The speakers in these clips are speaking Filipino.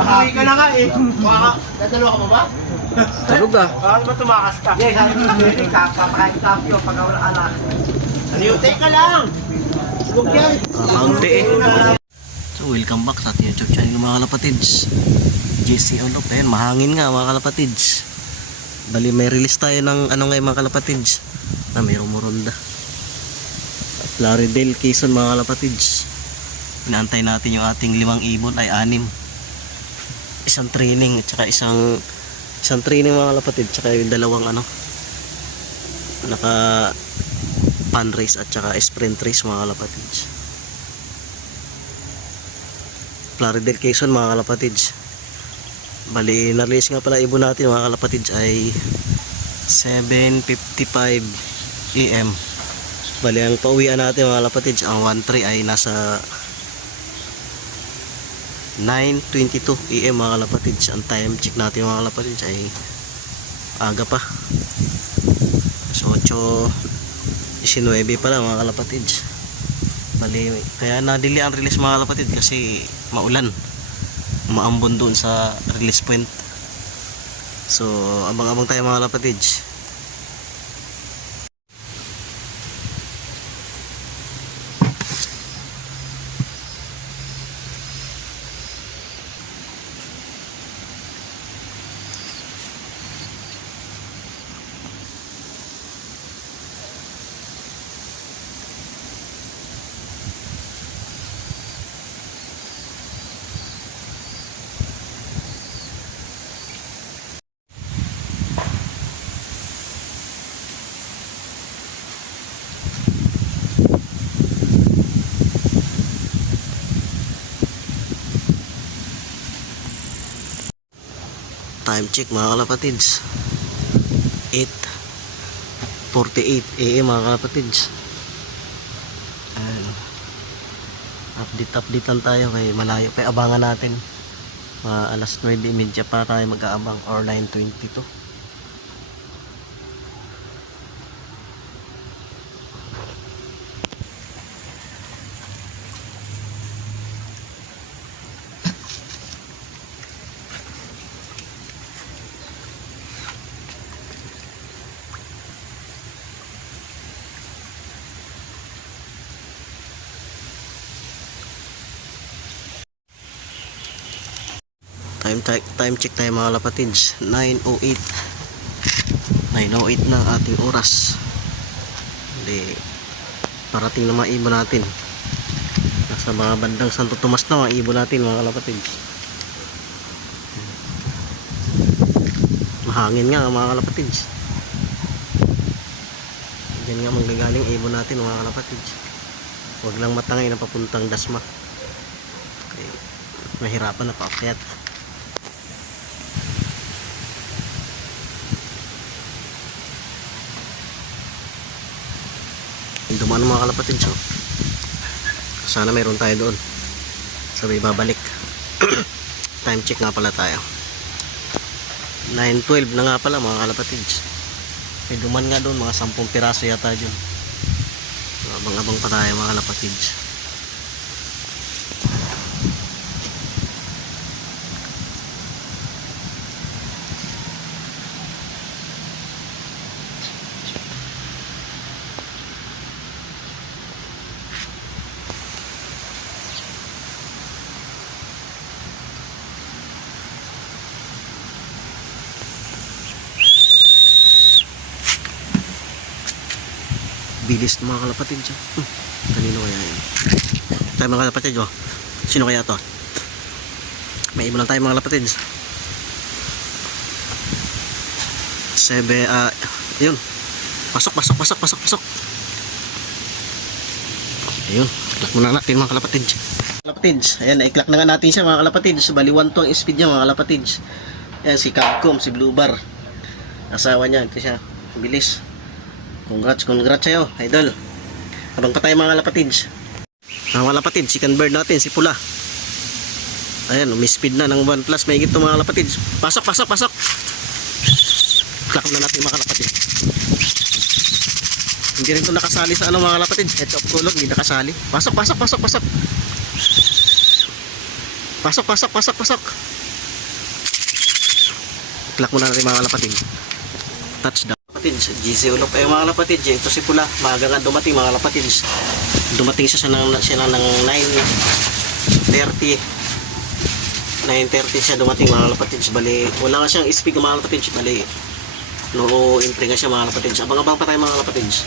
Uwi ka na nga eh. Dadalo ka mo ba? Tulog ah. Bakit ba tumakas ka? Yes, sabi mo sili ka. Papakain tapyo pag wala anak. Aniyotay ka lang. Tulog yan. Kakaunti eh. So welcome back sa ating YouTube channel mga kalapatids. JC Olop. Ayan, mahangin nga mga kalapatids. Bali may release tayo ng ano ngayon mga kalapatids. Mayroong Moronda. Laredale, Quezon mga kalapatids. Inaantay natin yung ating 5 ibon ay 6. Isang training at saka isang training mga kalapatids, tsaka yung dalawang ano naka pan race at saka sprint race mga kalapatids. Laredale, Quezon mga kalapatids. Bali na-release nga pala ibon natin mga kalapatids ay 7:55 AM. Bali ang pauwian natin mga kalapatids ang 1-3 ay nasa 9:22 AM mga kalapatids. Ang time check natin mga kalapatids ay aga pa, so 8:19 pa lang mga kalapatids. Bali kaya nadili ang release mga kalapatids kasi maulan, maambon doon sa release point. So abang-abang tayo mga kalapatids. Time check mga kalapatids 8:48 AM mga kalapatids. Update lang tayo kay malayo pa, abangan natin alas 9:30 pa tayo mag-aabang or 9:22. Time check tayo mga kalapatids 9:08 na ang ating oras. Hindi parating na mga ibon natin, nasa mga bandang Santo Tomas na mga ibon natin mga kalapatids. Mahangin nga mga kalapatids, dyan nga manggagaling ibon natin mga kalapatids. Huwag lang matangay na papuntang Dasma, okay, mahirapan na paakyat. Dumaan mga kalapatids, so sana mayroon tayo doon, sabay babalik. Time check nga pala tayo 9:12 na nga pala mga kalapatids. May duman nga doon mga 10 piraso yata dyan. So, abang-abang pa tayo mga kalapatids. Bilis mga kalapatids. Kanino kaya yan? Tayo mga kalapatids, oh. Sino kaya to? May ibon lang tayo mga kalapatids. Yun. Pasok. Ayun, iklak muna natin mga kalapatids. Ayan, naiklak na nga natin siya mga kalapatids. Bali 1 to ang speed niya mga kalapatids. Ayan, si Capcom, si Blue Bar, asawa niya, ito siya. Bilis. Congrats sa'yo, idol. Habang pa tayo mga kalapatids. Mga kalapatids, second bird natin, si Pula. Ayan, umispeed na ng 1 plus. May ito mga kalapatids. Pasok. Klak na natin mga kalapatids. Hindi rin ito nakasali sa ano mga kalapatids. Head of color, hindi nakasali. Pasok. i-clack muna natin mga kalapatid. Touchdown. Kalapatids, GC Ulop. Ay mga kalapatids, ito si Pula. Maaga nga dumating mga kalapatids. Dumating siya ng 9:30. 9:30 siya dumating mga kalapatids. Bali, wala nga siyang speak mga kalapatids. Bali, no-entry nga siya mga kalapatids. Abang-abang pa tayo mga kalapatids.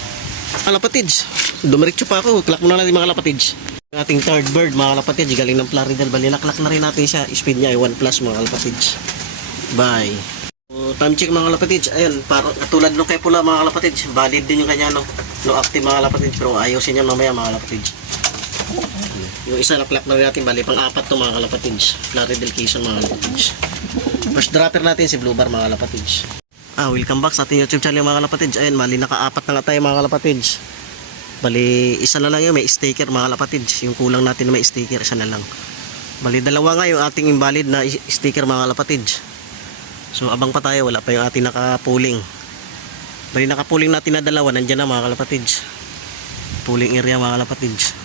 Kalapatids, dumiretso pa ako. Clack muna natin mga kalapatids. Ang ating third bird mga kalapatids, galing ng Plaridel. Bali, naklack na rin natin siya. Speed niya ay 1 plus mga kalapatids. Bye. So, time check mga kalapatids. Ayun, katulad nung kay Pula mga kalapatids. Valid din yung kanya no active mga kalapatids. Pero ayusin niya mamaya mga kalapatids. Yung isa na clack na rin natin. Bali, pang-apat to mga kalapatids. Plaridel Quezon mga kalapatids. First dropper natin si Blue Bar mga kalapatids. Welcome back sa ating YouTube channel mga kalapatids. Ayun, bali naka-apat na nga tayo mga kalapatids. Bali, isa na lang yung may sticker mga kalapatids. Yung kulang natin na may sticker, isa na lang. Bali, dalawa nga yung ating invalid na sticker mga kalapatids. So, abang pa tayo, wala pa yung ating naka-pooling. Bali, naka-pooling natin na dalawa, nandyan na mga kalapatids. Pooling area mga kalapatids.